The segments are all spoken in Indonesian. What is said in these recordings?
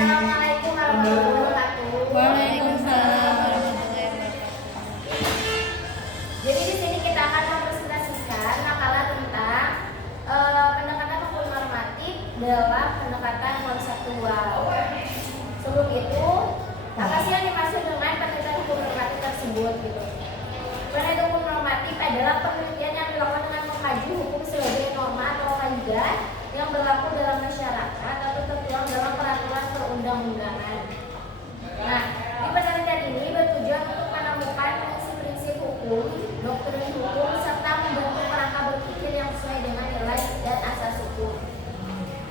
Assalamualaikum warahmatullahi wabarakatuh. Waalaikumsalam warahmatullahi wabarakatuh. Jadi di sini kita akan mempresentasikan makalah tentang pendekatan hukum normatif dalam pendekatan konseptual. Sebelum itu, apa sih yang dimaksud dengan penelitian hukum normatif tersebut gitu? Penelitian hukum normatif adalah penelitian yang dilakukan dengan mengkaji hukum sebagai norma atau kaidah yang berlaku dalam masyarakat atau tertuang dalam peraturan perundang-undangan. Nah, di penelitian ini bertujuan untuk menemukan prinsip-prinsip hukum, doktrin hukum, serta membentuk kerangka berpikir yang sesuai dengan nilai dan asas hukum.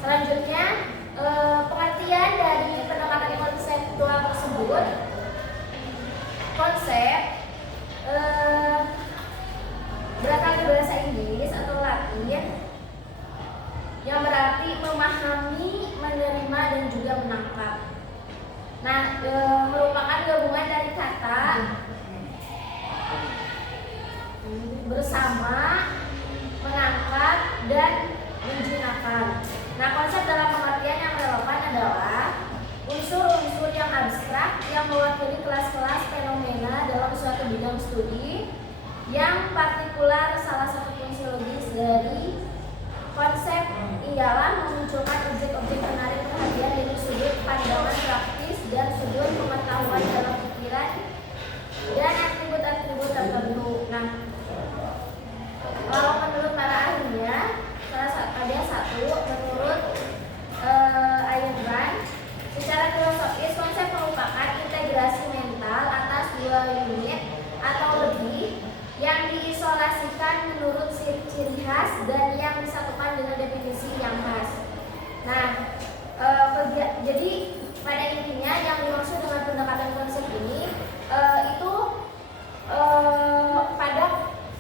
Selanjutnya, pengertian dari pendekatan konseptual tersebut. Konsep berasal dari bahasa Inggris atau Latin yang berarti memahami, menerima, dan juga menangkap. Nah, merupakan gabungan dari kata bersama, menangkap, dan menjinakkan. Nah, konsep dalam pengertian yang relevan adalah unsur-unsur yang abstrak yang mewakili kelas-kelas fenomena dalam suatu bidang studi. Yang partikular, salah satu fungsi logis dari konsep ialah memunculkan objek-objek menarik perhatian dari sudut pandangan praktis dan sudut pengetahuan dalam pikiran dan atribut-atribut tertentu. Nah, kalau menurut para ahlinya, ada satu menurut Ayn Rand, secara filosofis konsep merupakan integrasi mental atas dua unit atau lebih yang diisolasikan menurut ciri khas dan yang disatukan dengan definisi yang khas. Nah, jadi pada intinya yang dimaksud dengan pendekatan konsep ini itu pada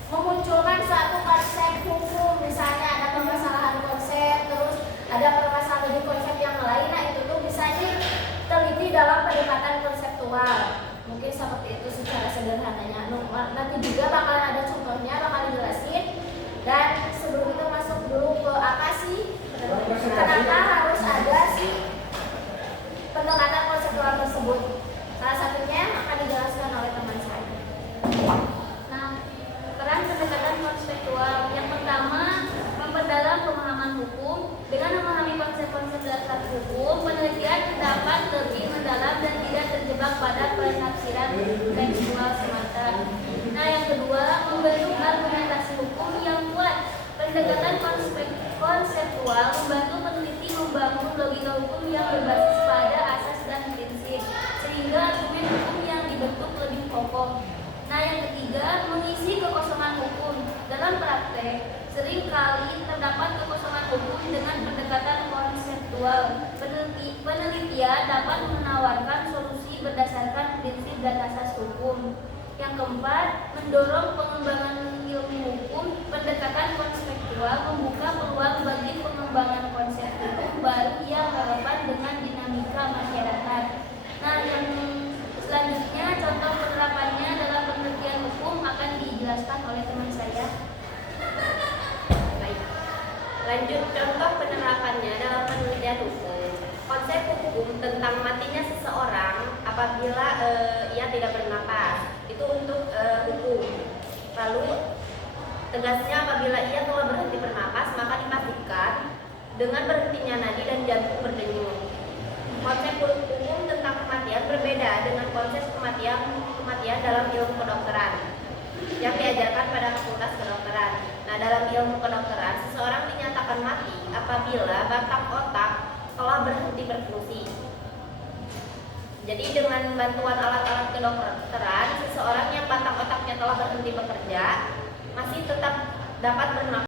memunculkan suatu konsep hukum, misalnya ada permasalahan konsep, terus ada permasalahan dari konsep yang lain. Nah, itu tuh bisa diteliti dalam pendekatan konseptual. Mungkin seperti itu secara sederhananya. Nanti juga bakalan ada contohnya, bakal dijelasin. Dan sebelum itu masuk dulu ke apa sih, kenapa harus ada sih pendekatan konseptual tersebut. Salah satunya akan dijelaskan oleh teman saya. Nah, peran pendekatan konseptual yang pertama, memperdalam pemahaman hukum. Dengan memahami konsep-konsep dasar hukum, penelitian dapat lebih mendalam dan tidak terjebak pada penafsiran tekstual semata. Nah, yang kedua, membentuk argumentasi hukum yang kuat. Pendekatan konseptual membantu peneliti membangun logika hukum yang berbasis pada asas dan prinsip, sehingga argumen hukum yang dibentuk lebih kokoh. Nah, yang ketiga, mengisi kekosongan hukum. Dalam praktek, seringkali terdapat kekosongan hukum dengan pendekatan konseptual. Penelitian dapat menawarkan solusi berdasarkan prinsip dan asas hukum. Yang keempat, mendorong pengembangan ilmu hukum. Pendekatan konseptual membuka peluang bagi pengembangan konsep hukum baru yang relevan dengan dinamika masyarakat. Nah, yang selanjutnya contoh penerapannya dalam penelitian hukum akan dijelaskan oleh teman saya. Baik. Lanjut contoh penerapannya dalam penelitian hukum. Konsep hukum tentang matinya seseorang apabila ia tidak bernapas. Itu untuk hukum. Lalu tegasnya apabila ia telah berhenti bernapas, maka dipastikan dengan berhentinya nadi dan jantung berdenyut. Konsep hukum tentang kematian berbeda dengan konsep kematian dalam ilmu kedokteran yang diajarkan pada fakultas kedokteran. Nah, dalam ilmu kedokteran, seseorang dinyatakan mati apabila batang otak telah berhenti berfungsi. Jadi dengan bantuan alat-alat kedokteran, seseorang yang batang otaknya telah berhenti bekerja masih tetap dapat bernapas